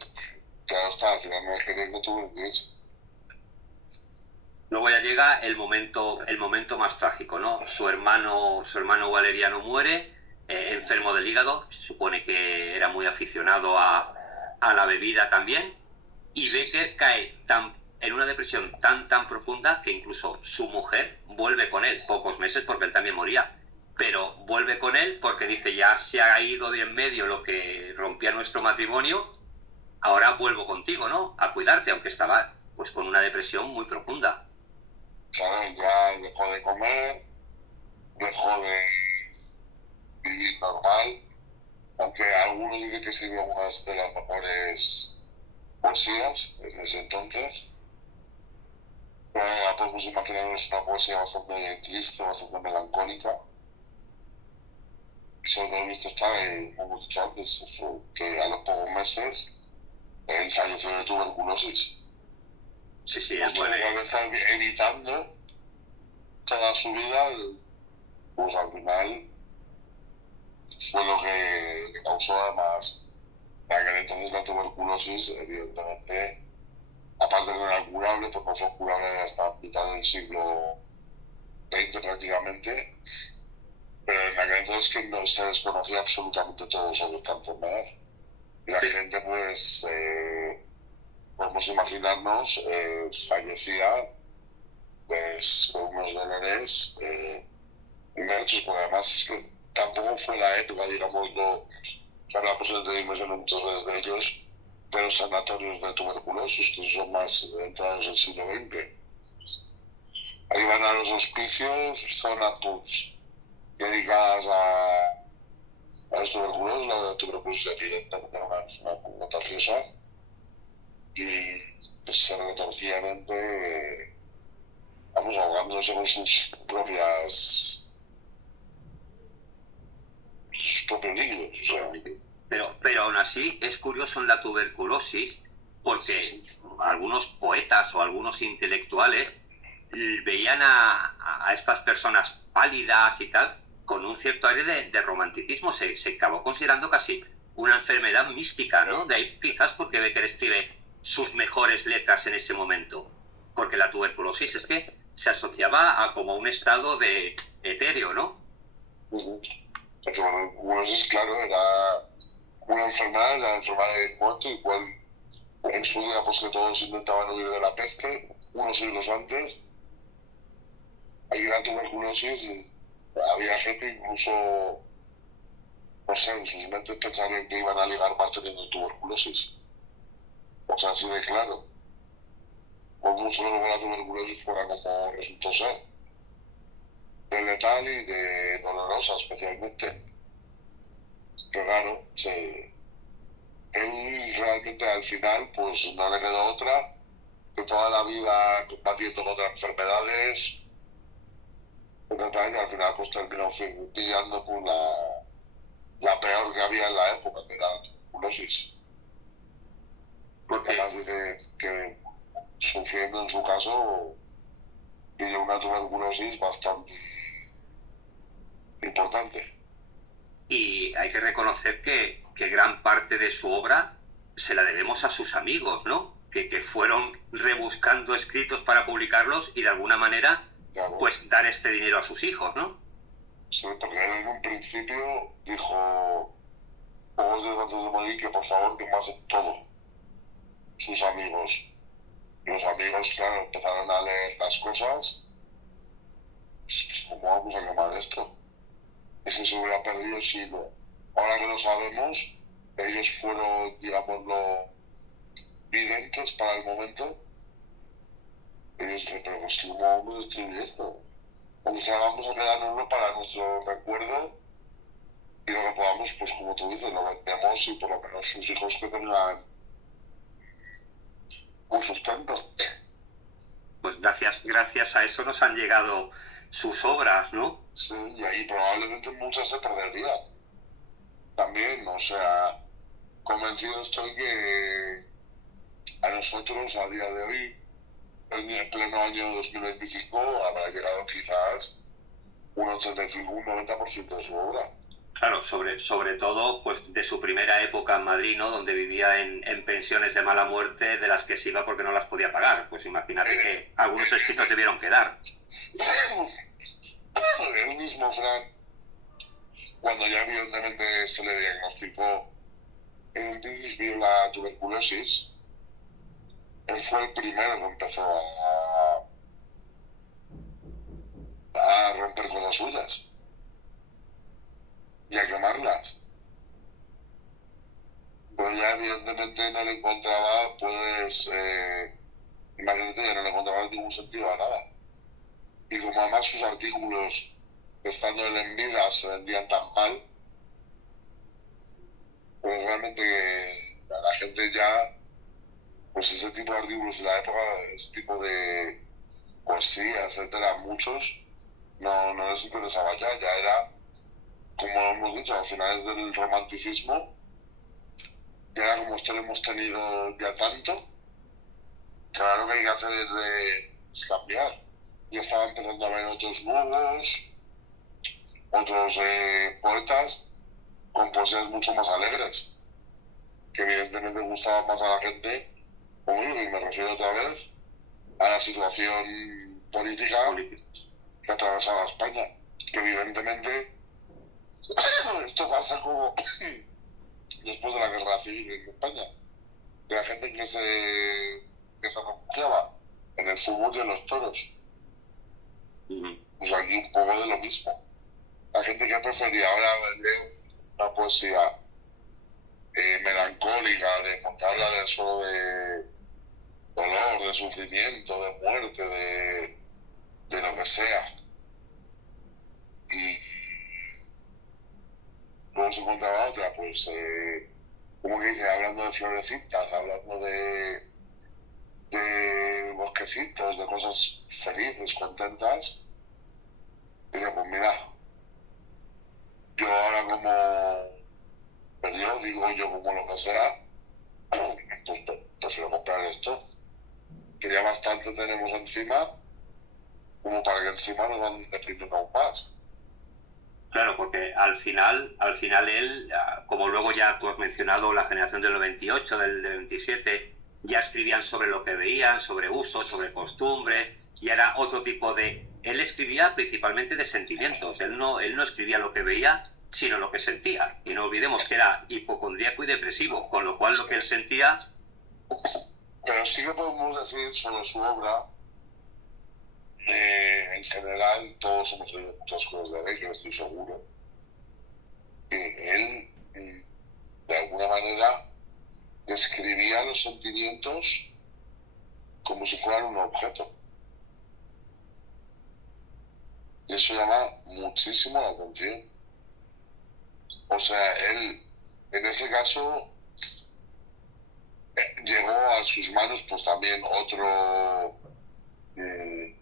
claro está, al final no es queriendo tú lo que es. Luego ya llega el momento más trágico, ¿no? Su hermano Valeriano muere, enfermo del hígado, se supone que era muy aficionado a la bebida también, y Becker cae en una depresión tan profunda que incluso su mujer vuelve con él, pocos meses porque él también moría, pero vuelve con él porque dice, ya se ha ido de en medio lo que rompía nuestro matrimonio, ahora vuelvo contigo, ¿no? A cuidarte, aunque estaba pues con una depresión muy profunda. Claro, ya dejó de comer, dejó de vivir normal, aunque algunos dicen que escribió unas de las mejores poesías en ese entonces. Pero podemos imaginarnos una poesía bastante triste, bastante melancólica. Sobre todo esto está, como hemos dicho antes, que a los pocos meses él falleció de tuberculosis. Sí, Pues tuvo que estar evitando toda su vida, pues al final fue lo que causó además para que entonces la tuberculosis, evidentemente, aparte de que no era curable, pues no fue curable hasta mitad del siglo XX prácticamente, pero en aquel entonces que no se desconocía absolutamente todo sobre esta enfermedad. Y la gente, pues, podemos imaginarnos, fallecía pues con unos dolores inmensos, porque además es que tampoco fue la época, digamos, que hablamos en televisión muchas veces de ellos, de los sanatorios de tuberculosis, que son más entrados en el siglo XX. Ahí van a los hospicios, zonas pues, dedicadas a los tuberculosos, la tuberculosis evidentemente una contagiosa, y pues, se retorcidamente, vamos, ahogándose con sus propios líquidos. O sea. Pero aún así es curioso en la tuberculosis porque algunos poetas o algunos intelectuales veían a estas personas pálidas y tal con un cierto aire de romanticismo. Se acabó considerando casi una enfermedad mística, ¿no? De ahí quizás porque Becker escribe sus mejores letras en ese momento. Porque la tuberculosis es que se asociaba a como un estado de etéreo, ¿no? La tuberculosis, claro, era una enfermedad, la enfermedad de muerto, igual en su día pues que todos intentaban huir de la peste, unos siglos antes. Hay gran tuberculosis y había gente incluso, no sé, en sus mentes pensaban que iban a ligar más teniendo tuberculosis. O sea, así de claro. Por mucho que luego la tuberculosis fuera como resultó ser. De letal y de dolorosa especialmente. Pero claro, él realmente al final pues no le quedó otra que toda la vida combatiendo contra enfermedades, y al final pues terminó pillando pues, la peor que había en la época, que era la tuberculosis. Porque además dice que sufriendo en su caso pilló una tuberculosis bastante importante. Y hay que reconocer que gran parte de su obra se la debemos a sus amigos, ¿no? Que fueron rebuscando escritos para publicarlos y de alguna manera claro, pues dar este dinero a sus hijos, ¿no? Sí, porque él en un principio dijo, pocos días antes de morir, que por favor quemasen todo sus amigos. Y los amigos, claro, empezaron a leer las cosas. ¿Cómo vamos a quemar esto? Es que se hubiera perdido si no. Ahora que lo sabemos, ellos fueron, digámoslo, videntes para el momento. Ellos dijeron, pero pues ¿cómo vamos a destruir esto? O sea, vamos a quedárnoslo para nuestro recuerdo y lo que podamos, pues como tú dices, lo vendemos y por lo menos sus hijos que tengan un sustento. Pues gracias a eso nos han llegado sus obras, ¿no? Sí, y ahí probablemente muchas se perderían. También, o sea, convencido estoy que a nosotros, a día de hoy, en pleno año 2025, habrá llegado quizás un 85, un 90% de su obra. Claro, sobre todo pues de su primera época en Madrid, ¿no? Donde vivía en pensiones de mala muerte de las que se iba porque no las podía pagar. Pues imagínate que algunos escritos debieron quedar. El mismo Fran, cuando ya evidentemente se le diagnosticó en un principio la tuberculosis, él fue el primero que empezó a romper cosas suyas y a quemarlas. Pero ya evidentemente no le encontraba, pues, imagínate, ya no le encontraba ningún sentido a nada. Y como además sus artículos, estando él en vida, se vendían tan mal, pues realmente a la gente ya, pues ese tipo de artículos en la época, ese tipo de poesía, etcétera, muchos no les interesaba ya era, como hemos dicho, a finales del romanticismo, y ahora como esto lo hemos tenido ya tanto, que ahora lo que hay que hacer es cambiar. Ya estaba empezando a ver otros nuevos, otros poetas con poesías mucho más alegres, que evidentemente gustaban más a la gente, como yo, y me refiero otra vez a la situación política que atravesaba España, que evidentemente esto pasa como después de la guerra civil en España, de la gente que se refugiaba en el fútbol y en los toros. Pues aquí un poco de lo mismo. La gente que prefería, ahora leo una poesía melancólica, porque habla solo de dolor, de sufrimiento, de muerte, de lo que sea. Y luego se encontraba otra, pues, como que dice, hablando de florecitas, hablando de bosquecitos, de cosas felices, contentas. Y dice, pues mira, yo ahora como periódico, yo como lo que sea, pues prefiero comprar esto, que ya bastante tenemos encima, como para que encima nos van deprimiendo aún más. Claro, porque al final él, como luego ya tú has mencionado, la generación del 98, del 27, ya escribían sobre lo que veían, sobre usos, sobre costumbres, y era otro tipo de... Él escribía principalmente de sentimientos, él no escribía lo que veía, sino lo que sentía. Y no olvidemos que era hipocondríaco y depresivo, con lo cual lo que él sentía... Pero sí que podemos decir sobre su obra, en general, todos hemos leído muchas cosas de Becker, estoy seguro, que él, de alguna manera, describía los sentimientos como si fueran un objeto. Y eso llama muchísimo la atención. O sea, él, en ese caso, llegó a sus manos, pues también otro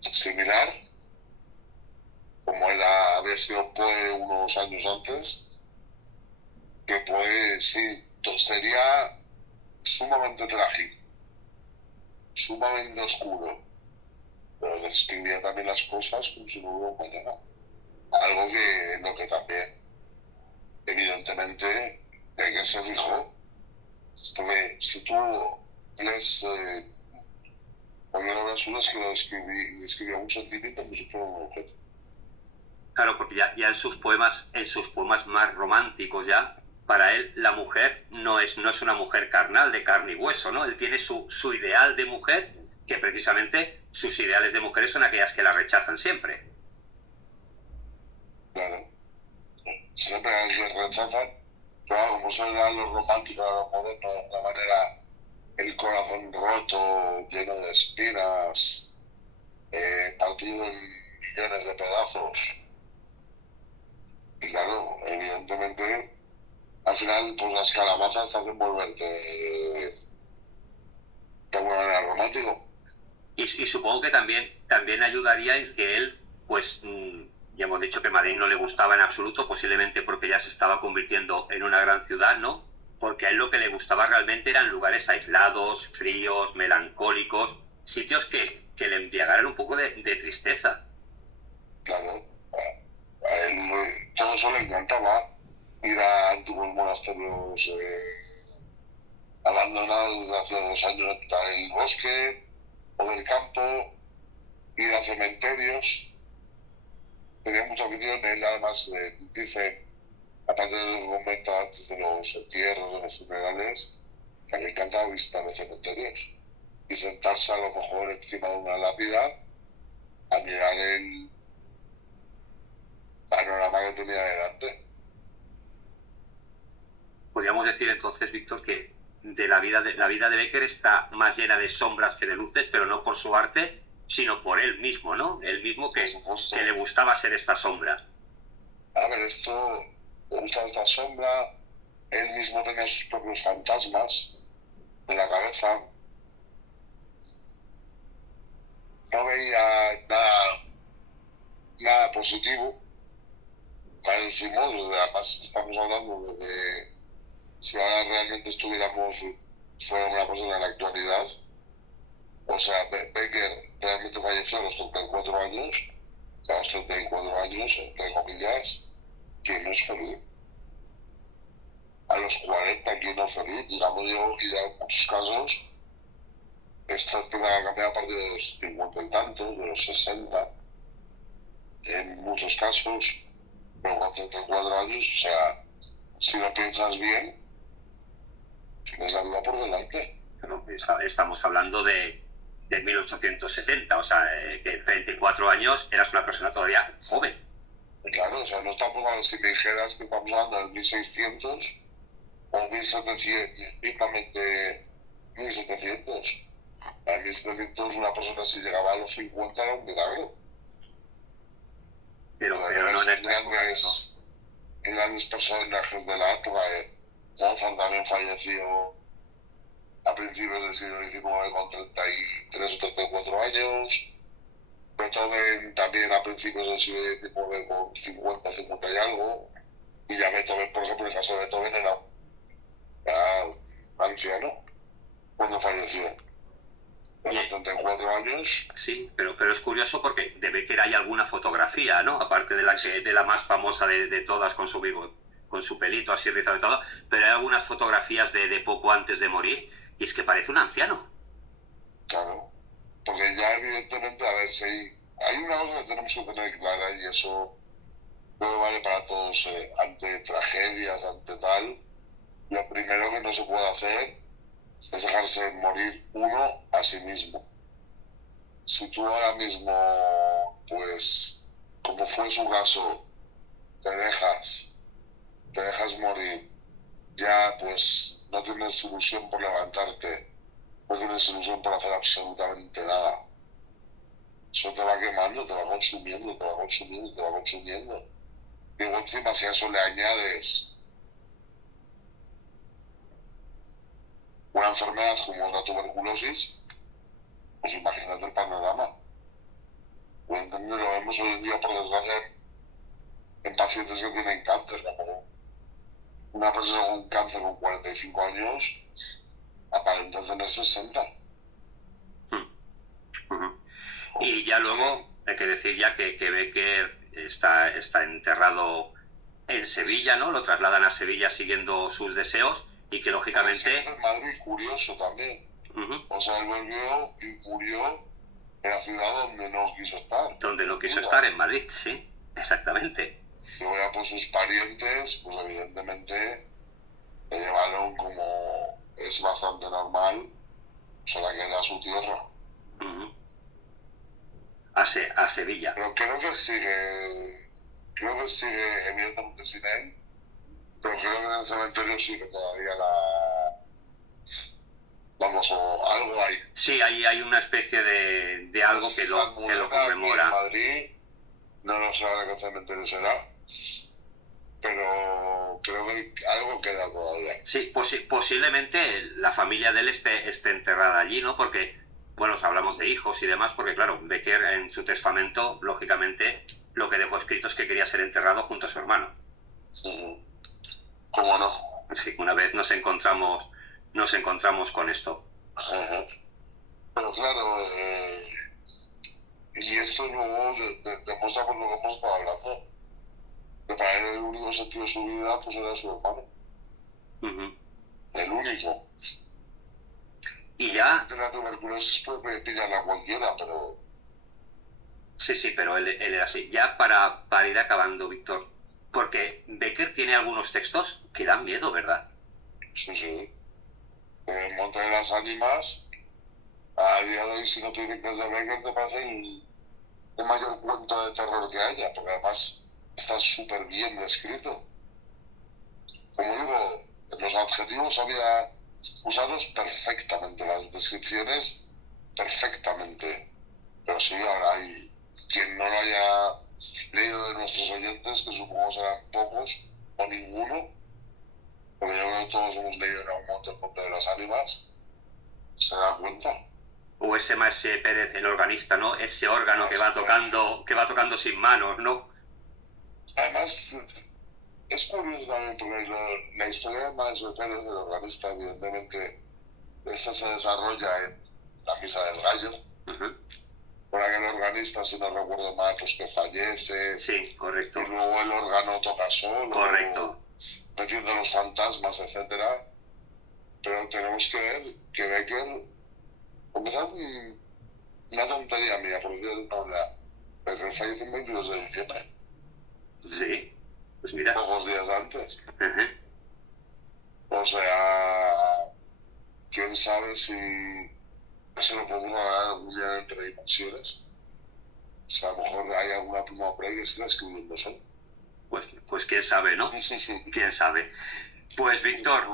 similar, como él había sido Poe unos años antes, que Poe sí, sería sumamente trágico, sumamente oscuro, pero describía también las cosas como si no hubiera mañana. Algo que en lo que también, evidentemente, hay que se fijó. Porque si tú lees cualquier obra suya, es que lo describía un sentimiento como si fuera un objeto. Claro, porque ya en sus poemas más románticos ya, para él la mujer no es una mujer carnal, de carne y hueso, ¿no? Él tiene su ideal de mujer, que precisamente sus ideales de mujeres son aquellas que la rechazan siempre. Claro. Siempre las que rechazan Claro, como son los románticos, los modernos, de una manera, el corazón roto, lleno de espinas, partido en millones de pedazos. Y claro, evidentemente, al final, pues las calabazas te hacen volverte de alguna manera romántico. Y supongo que también ayudaría en que él, pues, ya hemos dicho que Madrid no le gustaba en absoluto, posiblemente porque ya se estaba convirtiendo en una gran ciudad, ¿no? Porque a él lo que le gustaba realmente eran lugares aislados, fríos, melancólicos, sitios que le embriagaran un poco de tristeza. Claro, a él todo eso le encantaba, ir a antiguos monasterios abandonados desde hace 2 años en mitad del bosque o del campo, ir a cementerios. Tenía mucha afición. Él además dice, aparte de lo que comenta antes de los entierros, de los funerales, que le encantaba visitar los cementerios y sentarse a lo mejor encima de una lápida a mirar el panorama que tenía delante. Podríamos decir entonces, Víctor, que la vida de Becker está más llena de sombras que de luces, pero no por su arte, sino por él mismo, ¿no? Él mismo que le gustaba ser esta sombra. A ver, esto, le gusta esta sombra, él mismo tenía sus propios fantasmas en la cabeza. No veía nada positivo. Decimos, además estamos hablando de si ahora realmente fuera una persona en la actualidad. O sea, Becker realmente falleció a los 34 años, a los 34 años, entre comillas, ¿quién no es feliz? A los 40, ¿quién no es feliz? Digamos yo que ya en muchos casos esto empieza a cambiar a partir de los 50 y tantos, de los 60, en muchos casos, pero con 34 años, o sea, si lo piensas bien, tienes la vida por delante. Pero estamos hablando de 1870, o sea, que 34 años eras una persona todavía joven. Claro, o sea, no estamos hablando, si me dijeras que estamos hablando del 1600 o 1700, mismamente 1700. En 1700 una persona si llegaba a los 50 era un milagro. Pero no en grandes personajes de la época. Mozart también falleció a principios del siglo XIX con 33 o 34 años. Beethoven también a principios del siglo XIX con 50, 50 y algo. Y ya Beethoven, por ejemplo, en el caso de Beethoven era anciano cuando falleció. Con 34 años. Sí, pero es curioso porque de Becker hay alguna fotografía, ¿no? Aparte de la más famosa de todas con su pelito así rizado y todo, pero hay algunas fotografías de poco antes de morir y es que parece un anciano. Claro, porque ya evidentemente, a ver, si hay una cosa que tenemos que tener clara y eso no vale para todos, ante tragedias, ante tal, lo primero que no se puede hacer es dejarse morir uno a sí mismo. Si tú ahora mismo, pues, como fue su caso, te dejas morir, ya pues no tienes ilusión por levantarte, no tienes ilusión por hacer absolutamente nada. Eso te va quemando, te va consumiendo, te va consumiendo, te va consumiendo. Y luego encima si a eso le añades una enfermedad como la tuberculosis, pues imagínate el panorama. Evidentemente lo vemos hoy en día, por desgracia, en pacientes que tienen cáncer, como una persona con cáncer con 45 años aparenta tener 60. Y ya luego hay que decir ya que Becker está enterrado en Sevilla, ¿no? Lo trasladan a Sevilla siguiendo sus deseos y que lógicamente... En Madrid, curioso también. O sea, él volvió y murió en la ciudad donde no quiso estar. Donde no quiso estar, en Madrid, sí, exactamente. Luego ya pues sus parientes, pues evidentemente le llevaron, como es bastante normal, se la queda a su tierra. A Sevilla. Pero creo que sigue evidentemente sin él, Pero creo que en el cementerio sí que todavía vamos, o algo hay. Sí, hay una especie de algo que lo conmemora. En Madrid, no lo sé ahora qué cementerio será, pero creo que algo queda todavía. Sí, posiblemente la familia de él esté enterrada allí, ¿no? Porque, bueno, hablamos de hijos y demás, porque claro, Becker en su testamento, lógicamente, lo que dejó escrito es que quería ser enterrado junto a su hermano. ¿Cómo no? Sí, una vez nos encontramos con esto. Pero claro, y esto luego demuestra por lo que hemos estado hablando, que para él el único sentido de su vida pues era su hermano. El único. Y ya... De la tuberculosis puede pillar a cualquiera, pero... Sí, pero él era así. Ya para ir acabando, Víctor, porque Becker tiene algunos textos que dan miedo, ¿verdad? Sí. El Monte de las Ánimas, a día de hoy, si no te dicen que es de Becker, te parece el mayor cuento de terror que haya, porque además está súper bien descrito. Como digo, los adjetivos sabía usarlos perfectamente, las descripciones perfectamente. Pero sí, ahora hay quien no lo haya leído de nuestros oyentes, que supongo serán pocos o ninguno, porque yo creo que todos hemos leído en algún momento el Monte de las Ánimas, se da cuenta. O ese Maese Pérez, el organista, ¿no? Ese órgano que va tocando sin manos, ¿no? Además, es curioso también porque la historia de Maese Pérez, el organista, evidentemente, esta se desarrolla en la Misa del Gallo. Por aquel organista, si no recuerdo mal, pues que fallece. Sí, correcto. Y luego el órgano toca solo. Correcto. Metiendo los fantasmas, etcétera. Pero tenemos que ver que Becker, empezar una tontería mía, por decirlo de una manera. Becker falleció el 22 de diciembre. Sí, pues mira. Pocos días antes. O sea, quién sabe si eso lo podemos hablar algún día entre dimensiones. O sea, a lo mejor hay alguna pluma por ahí que siga escribiendo eso. Pues quién sabe, ¿no? Sí. Quién sabe. Pues Víctor,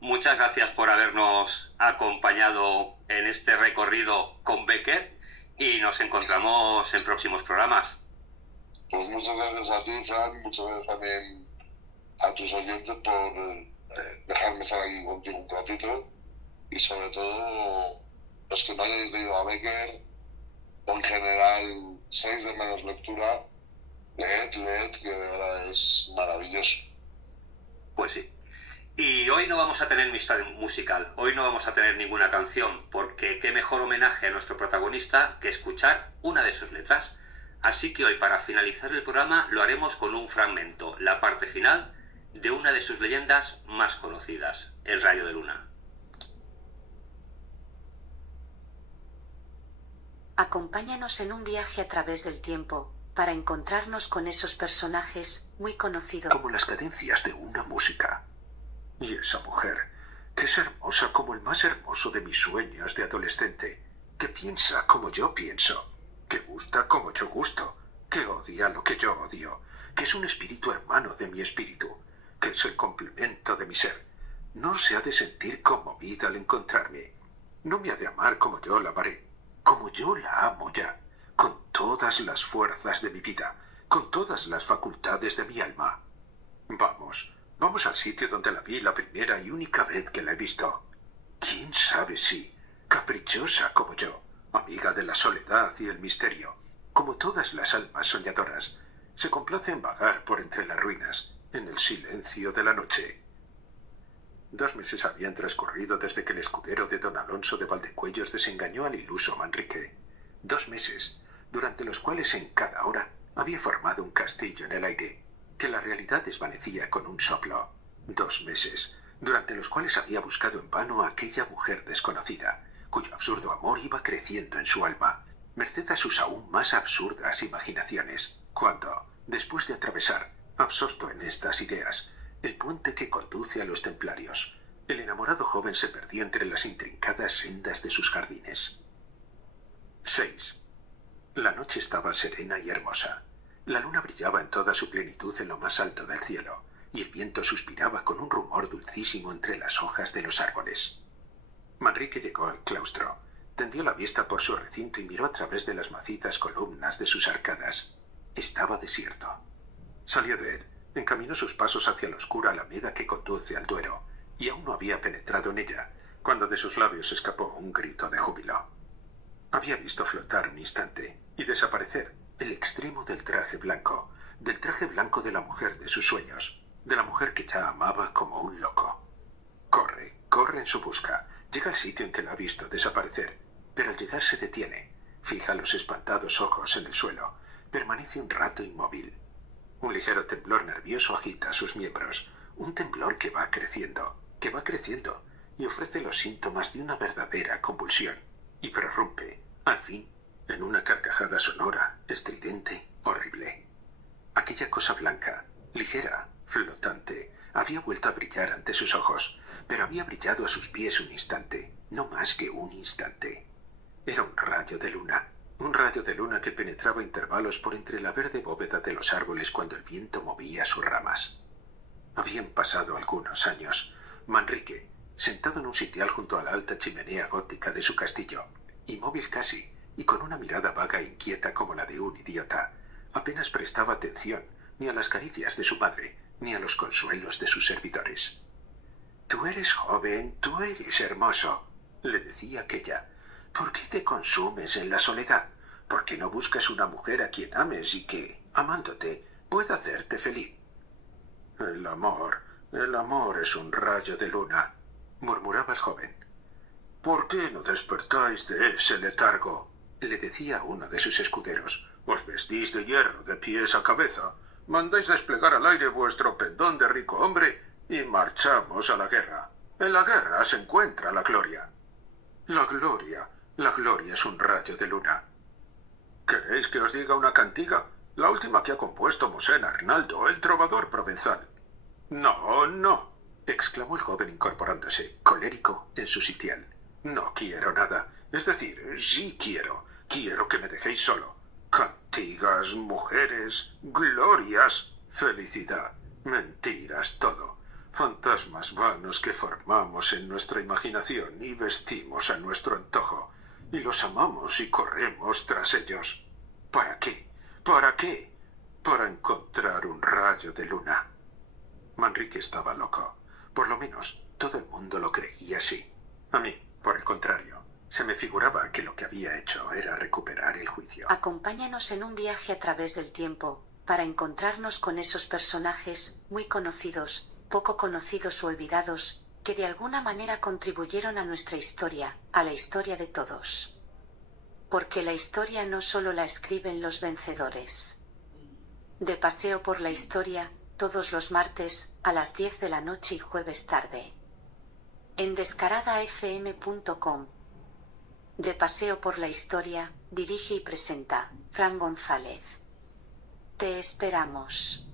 muchas gracias por habernos acompañado en este recorrido con Becker y nos encontramos en próximos programas. Pues muchas gracias a ti, Fran, muchas gracias también a tus oyentes por dejarme estar aquí contigo un ratito y sobre todo los que no hayáis leído a Becker o en general 6 de menos lectura, leed, que de verdad es maravilloso. Pues sí. Y hoy no vamos a tener amistad musical, hoy no vamos a tener ninguna canción, porque qué mejor homenaje a nuestro protagonista que escuchar una de sus letras. Así que hoy, para finalizar el programa, lo haremos con un fragmento, la parte final de una de sus leyendas más conocidas, El Rayo de Luna. Acompáñanos en un viaje a través del tiempo, para encontrarnos con esos personajes muy conocidos. Como las cadencias de una música. Y esa mujer, que es hermosa como el más hermoso de mis sueños de adolescente, que piensa como yo pienso, que gusta como yo gusto, que odia lo que yo odio, que es un espíritu hermano de mi espíritu, que es el complemento de mi ser. No se ha de sentir conmovida al encontrarme. No me ha de amar como yo la amaré, como yo la amo ya, con todas las fuerzas de mi vida, con todas las facultades de mi alma. Vamos al sitio donde la vi la primera y única vez que la he visto. ¿Quién sabe si, caprichosa como yo, amiga de la soledad y el misterio, como todas las almas soñadoras, se complace en vagar por entre las ruinas, en el silencio de la noche? 2 meses habían transcurrido desde que el escudero de don Alonso de Valdecuellos desengañó al iluso Manrique. 2 meses, durante los cuales en cada hora había formado un castillo en el aire, que la realidad desvanecía con un soplo. 2 meses, durante los cuales había buscado en vano a aquella mujer desconocida, cuyo absurdo amor iba creciendo en su alma, merced a sus aún más absurdas imaginaciones, cuando, después de atravesar, absorto en estas ideas, el puente que conduce a los templarios, el enamorado joven se perdió entre las intrincadas sendas de sus jardines. 6. La noche estaba serena y hermosa. La luna brillaba en toda su plenitud en lo más alto del cielo, y el viento suspiraba con un rumor dulcísimo entre las hojas de los árboles. Manrique llegó al claustro, tendió la vista por su recinto y miró a través de las macizas columnas de sus arcadas. Estaba desierto. Salió de él, encaminó sus pasos hacia la oscura alameda que conduce al Duero, y aún no había penetrado en ella, cuando de sus labios escapó un grito de júbilo. Había visto flotar un instante y desaparecer el extremo del traje blanco de la mujer de sus sueños, de la mujer que ya amaba como un loco. Corre en su busca, llega al sitio en que la ha visto desaparecer, pero al llegar se detiene, fija los espantados ojos en el suelo, permanece un rato inmóvil. Un ligero temblor nervioso agita sus miembros, un temblor que va creciendo, y ofrece los síntomas de una verdadera convulsión, y prorrumpe, al fin, en una carcajada sonora, estridente, horrible. Aquella cosa blanca, ligera, flotante, había vuelto a brillar ante sus ojos, pero había brillado a sus pies un instante, no más que un instante. Era un rayo de luna que penetraba a intervalos por entre la verde bóveda de los árboles cuando el viento movía sus ramas. Habían pasado algunos años. Manrique, sentado en un sitial junto a la alta chimenea gótica de su castillo, inmóvil casi, y con una mirada vaga e inquieta como la de un idiota, apenas prestaba atención ni a las caricias de su madre, ni a los consuelos de sus servidores. «Tú eres joven, tú eres hermoso», le decía aquella. «¿Por qué te consumes en la soledad? ¿Por qué no buscas una mujer a quien ames y que, amándote, pueda hacerte feliz?» El amor es un rayo de luna», murmuraba el joven. «¿Por qué no despertáis de ese letargo?», le decía uno de sus escuderos. «Os vestís de hierro de pies a cabeza, mandáis desplegar al aire vuestro pendón de rico hombre y marchamos a la guerra. En la guerra se encuentra la gloria». La gloria es un rayo de luna». «¿Queréis que os diga una cantiga? La última que ha compuesto Mosén Arnaldo, el trovador provenzal». «No», exclamó el joven incorporándose, colérico, en su sitial. «No quiero nada. Es decir, sí quiero. Quiero que me dejéis solo. Cantigas, mujeres, glorias, felicidad, mentiras, todo. Fantasmas vanos que formamos en nuestra imaginación y vestimos a nuestro antojo, y los amamos y corremos tras ellos. ¿Para qué? ¿Para qué? Para encontrar un rayo de luna». Manrique estaba loco. Por lo menos, todo el mundo lo creía así. A mí, por el contrario, se me figuraba que lo que había hecho era recuperar el juicio. Acompáñanos en un viaje a través del tiempo, para encontrarnos con esos personajes, muy conocidos, poco conocidos o olvidados, que de alguna manera contribuyeron a nuestra historia, a la historia de todos. Porque la historia no solo la escriben los vencedores. De paseo por la historia, todos los martes, a las 10 de la noche y jueves tarde. En descaradafm.com. De paseo por la historia, dirige y presenta, Fran González. Te esperamos.